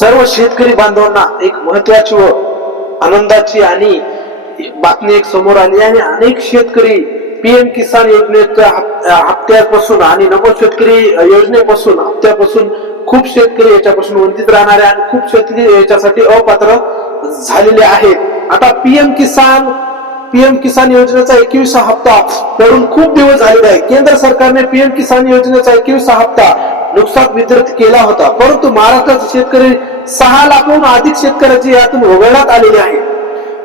सर्व शेतकरी बांधवांना एक महत्वाची व आनंदाची आणि बातमी एक समोर आली आहे. अनेक शेतकरी पीएम किसान योजनेच्या हप्त्यापासून आणि नमो शेतकरी योजनेपासून हप्त्यापासून खूप शेतकरी याच्यापासून वंचित राहणारे आणि खूप शेतकरी याच्यासाठी अपात्र झालेले आहेत. आता पीएम किसान योजनेचा 21वा हप्ता पडून खूप दिवस झालेले आहे. केंद्र सरकारने पीएम किसान योजनेचा 21वा हप्ता नुकसान वितरित केला होता, परंतु महाराष्ट्राचे शेतकरी 6 लाखाहून अधिक शेतकऱ्याची यातून वगळण्यात आलेली आहे.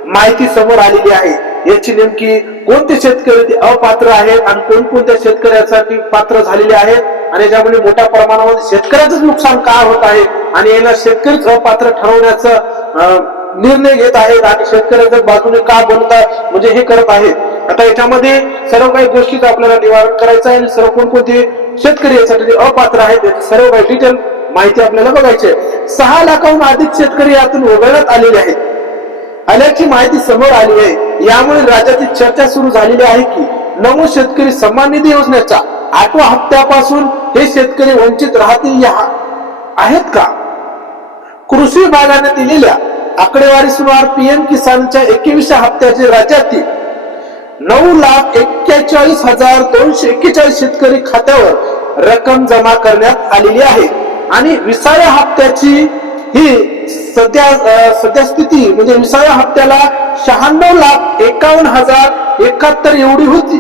माहिती समोर आलेली आहे. याची नेमकी कोणते शेतकरी अपात्र आहेत आणि कोणकोणत्या शेतकऱ्यासाठी पात्र झालेले आहेत आणि याच्यामध्ये मोठ्या प्रमाणामध्ये शेतकऱ्याचं नुकसान का होत आहे आणि याला शेतकरीच अपात्र ठरवण्याचा निर्णय घेत आहेत आणि शेतकऱ्याच्या बाजूने का बनतात म्हणजे हे करत आहेत. आता याच्यामध्ये सर्व काही गोष्टीचं आपल्याला निवारण करायचं आहे आणि सर्व कोणकोणते शेतकरी यासाठी अपात्र आहेत याची सर्व काही डिटेल माहिती आपल्याला बघायची आहे. 6 लाखाहून अधिक शेतकरी यातून वगळण्यात आलेले आहेत आल्याची माहिती समोर आली आहे. यामुळे राज्यातील चर्चा सुरू झालेली आहे की नमो शेतकरी सन्मान निधी योजनेच्या 8व्या हप्त्यापासून हे शेतकरी वंचित राहतील आहेत का? कृषी विभागाने दिलेल्या आकडेवारीनुसार पीएम किसानच्या 21व्या हप्त्याचे राज्यातील 9,41,241 शेतकरी खात्यावर रक्कम जमा करण्यात आलेली आहे आणि 20व्या हप्त्याची ही सध्या स्थिती म्हणजे 20व्या हप्त्याला 96,51,071 एवढी होती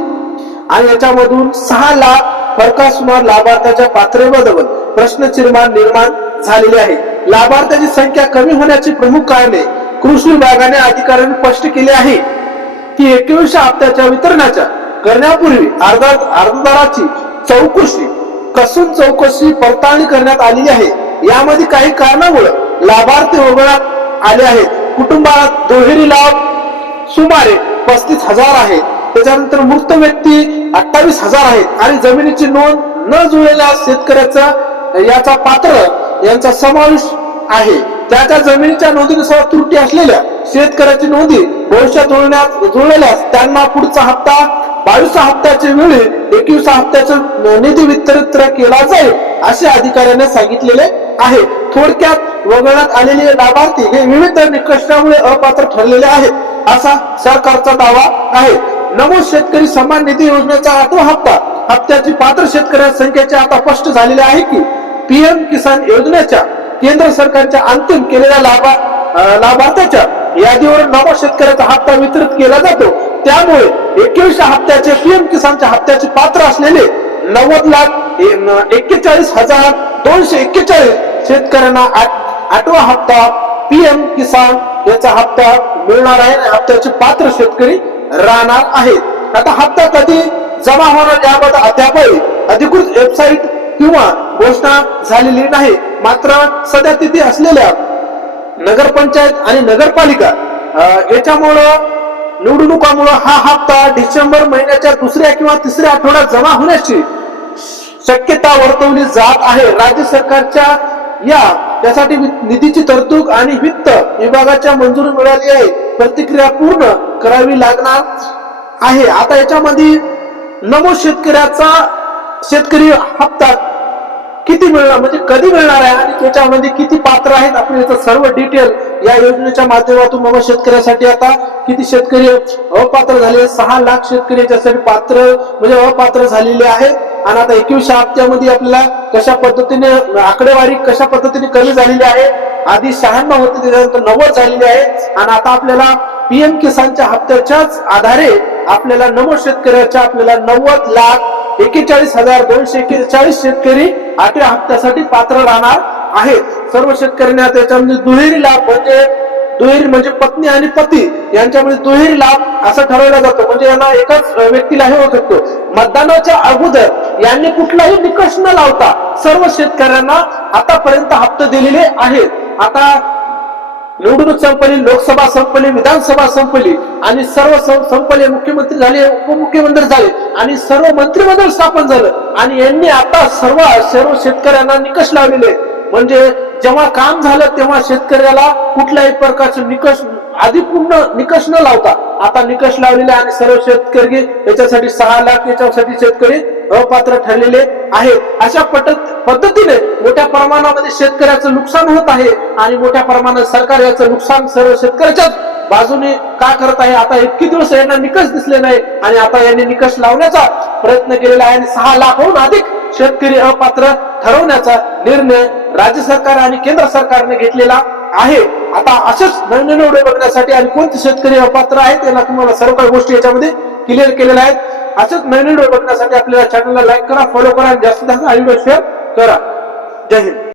आणि याच्यामधून 6 लाख फरकासुमार लाभार्थ्याच्या पात्रतेबद्दल प्रश्नचिन्ह निर्माण झालेले आहे. लाभार्थ्याची संख्या कमी होण्याची प्रमुख कारणे कृषी विभागाने अधिकाऱ्यांनी स्पष्ट केले आहे की 21व्या हप्त्याच्या वितरणाच्या करण्यापूर्वी अर्जदाराची कसून चौकशी पडताळणी करण्यात आलेली आहे. यामध्ये काही कारणामुळे लाभार्थी वगळण्यात आले आहेत. कुटुंबात दुहेरी लाभ सुमारे 35,000 आहेत. त्याच्यानंतर मृत व्यक्ती 28,000 आहेत आणि जमिनीची नोंद न जुळलेल्या शेतकऱ्याचा याचा पात्र यांचा समावेश आहे. त्याच्या जमिनीच्या नोंदीनुसार त्रुटी असलेल्या शेतकऱ्याची नोंदी भविष्यात जुळलेल्यास त्यांना पुढचा हप्ता 22व्या हप्त्याच्या वेळी 21व्या हप्त्याचा निधी वितरित केला जाईल असे अधिकाऱ्यांनी सांगितलेले आहे. थोडक्यात वगळण्यात आलेले लाभार्थी हे विविध निकषामुळे अपात्र ठरलेले आहेत असा सरकारचा दावा आहे. नमो शेतकरी सन्मान निधी योजनेचा 8वा हप्त्याची पात्र शेतकऱ्यांच्या संख्येचे आता स्पष्ट झालेले आहे की पीएम किसान योजनेच्या केंद्र सरकारच्या अंतिम केलेल्या लाभार्थ्याच्या यादीवर नमो शेतकऱ्याचा हप्ता वितरित केला जातो. त्यामुळे 21व्या हप्त्याचे पीएम किसानच्या हप्त्याचे पात्र असलेले 90,41,241 शेतकऱ्यांना 8वा हप्ता पीएम किसान याचा हप्ता मिळणार आहे. हप्त्याचे पात्र शेतकरी राहणार आहेत. आता हप्ता कधी जमा होणार याबद्दल अद्यापही अधिकृत वेबसाईट किंवा घोषणा झालेली नाही. मात्र सध्या तिथे असलेल्या नगरपंचायत आणि नगरपालिका याच्यामुळं निवडणुकामुळे हा हप्ता डिसेंबर महिन्याच्या 2ऱ्या किंवा 3ऱ्या आठवड्यात जमा होण्याची शक्यता वर्तवली जात आहे. राज्य सरकारच्या यासाठी निधीची तरतूद आणि वित्त विभागाच्या मंजुरी मिळाली आहे. प्रतिक्रिया पूर्ण करावी लागणार आहे. आता याच्यामध्ये नमो शेतकरी हप्ता किती मिळणार म्हणजे कधी मिळणार आहे आणि त्याच्यामध्ये किती पात्र आहेत आपण याचं सर्व डिटेल या योजनेच्या माध्यमातून नमो शेतकऱ्यासाठी आता किती शेतकरी अपात्र झाले 6 लाख शेतकरी याच्यासाठी पात्र म्हणजे अपात्र झालेले आहेत. आणि आता 21व्या हप्त्यामध्ये आपल्याला कशा पद्धतीने आकडेवारी कशा पद्धतीने कमी झालेली आहे. आधी 96 होते त्याच्यानंतर 90 झालेली आहे आणि आता आपल्याला पीएम किसानच्या हप्त्याच्याच आधारे आपल्याला नमो शेतकऱ्याच्या आपल्याला 90,41,241 शेतकरी 8व्या हप्त्यासाठी पात्र राहणार आहेत. सर्व शेतकऱ्यांना त्याच्यामध्ये दुहेरी लाभ दुहेरी म्हणजे पत्नी आणि पती यांच्यामध्ये दुहेरी लाभ असं ठरवला जातो. म्हणजे यांना एकाच व्यक्तीला हे होऊ शकतो. मतदानाच्या अगोदर यांनी कुठलाही निकष न लावता सर्व शेतकऱ्यांना आतापर्यंत हप्ते दिलेले आहेत. आता निवडणूक संपली, लोकसभा संपली, विधानसभा संपली आणि सर्व संपले, मुख्यमंत्री झाले, उपमुख्यमंत्री झाले आणि सर्व मंत्रिमंडळ स्थापन झालं आणि यांनी आता सर्व शेतकऱ्यांना निकष लावलेले. म्हणजे जेव्हा काम झालं तेव्हा शेतकऱ्याला कुठल्याही प्रकारचे निकष आधी पूर्ण निकष न लावता आता निकष लावलेले आणि सर्व शेतकरी याच्यासाठी 6 लाख याच्यासाठी शेतकरी अपात्र ठरलेले आहेत. अशा पद्धतीने मोठ्या प्रमाणामध्ये शेतकऱ्याचं नुकसान होत आहे आणि मोठ्या प्रमाणात सरकार याचं नुकसान सर्व शेतकऱ्याच्याच बाजूने का करत आहे. आता इतके दिवस यांना निकष दिसले नाही आणि आता यांनी निकष लावण्याचा प्रयत्न केलेला आहे आणि 6 लाखहून अधिक शेतकरी अपात्र ठरवण्याचा निर्णय राज्य सरकार आणि केंद्र सरकारने घेतलेला आहे. आता असेच नवीन व्हिडिओ बघण्यासाठी आणि कोणते शेतकरी अपात्र आहेत याला तुम्हाला सर्व काही गोष्टी याच्यामध्ये क्लिअर केलेल्या आहेत. असेच नवीन व्हिडिओ बघण्यासाठी आपल्याला चॅनलला लाईक करा, फॉलो करा आणि जास्तीत जास्त व्हिडिओ शेअर करा. जय हिंद.